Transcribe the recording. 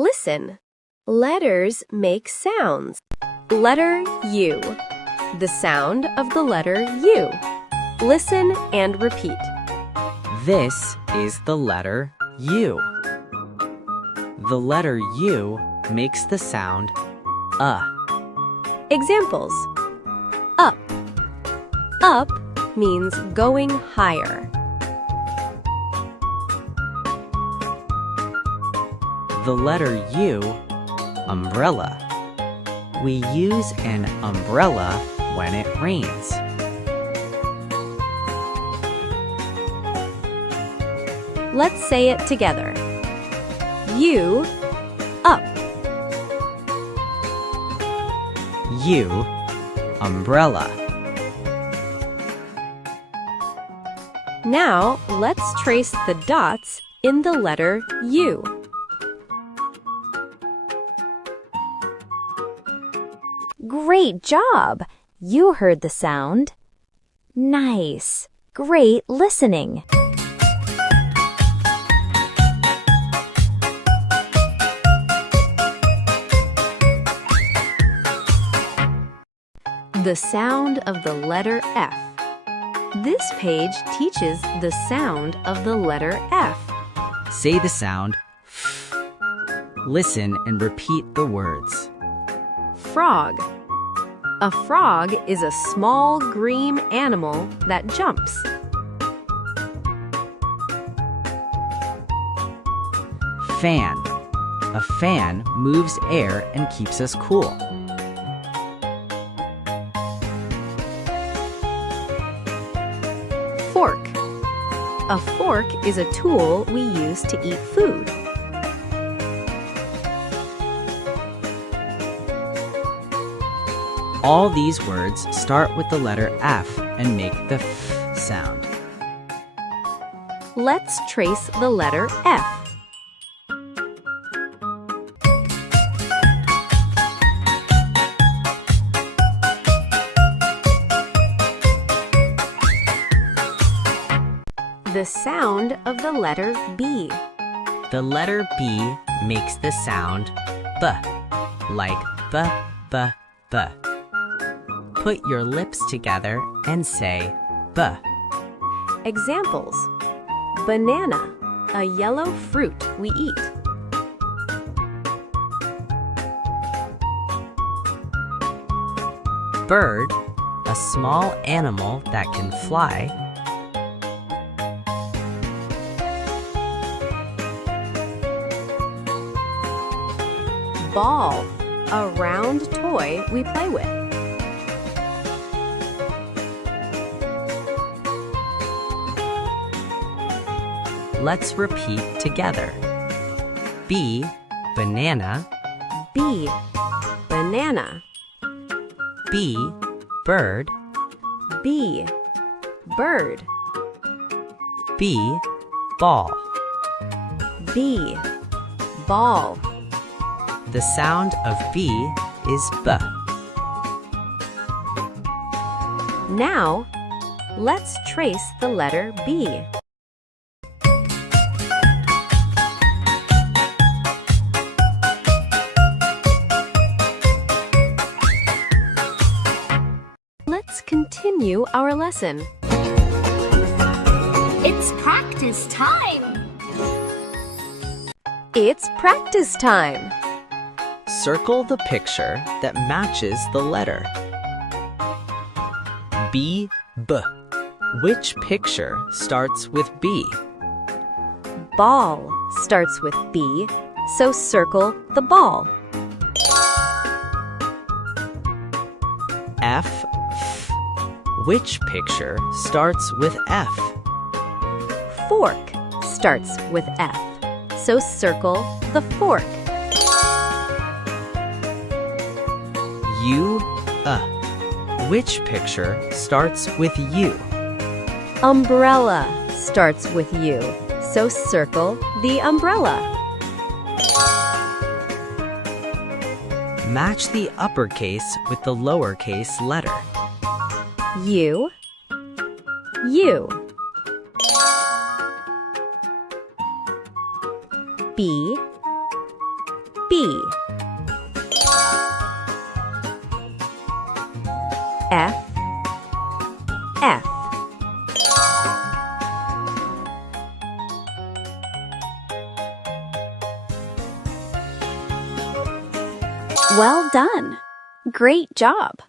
Listen. Letters make sounds. Letter U. The sound of the letter U. Listen and repeat. This is the letter U. The letter U makes the sound Examples. Up. Up means going higher. The letter U, umbrella. We use an umbrella when it rains. Let's say it together. U, up. U, umbrella. Now, let's trace the dots in the letter U. Great job! You heard the sound. Nice. Great listening. The sound of the letter F. This page teaches the sound of the letter F. Say the sound F. Listen and repeat the words. Frog. A frog is a small green animal that jumps. Fan. A fan moves air and keeps us cool. Fork. A fork is a tool we use to eat food. All these words start with the letter F and make the F sound. Let's trace the letter F. The sound of the letter B. The letter B makes the sound B, like B, B, B. Put your lips together and say B. Examples. Banana, a yellow fruit we eat. Bird, a small animal that can fly. Ball, a round toy we play with. Let's repeat together. B, banana. B, banana. B, bird. B, bird. B, ball. B, ball. The sound of B is B. Now, let's trace the letter B. Let's continue our lesson. It's practice time! It's practice time. Circle the picture that matches the letter. B, B. Which picture starts with B? Ball starts with B, so circle the ball. F, F. Which picture starts with F? Fork starts with F, so circle the fork. U, Which picture starts with U? Umbrella starts with U, so circle the umbrella. Match the uppercase with the lowercase letter. U, U. B, B. F. F. Well done. Great job.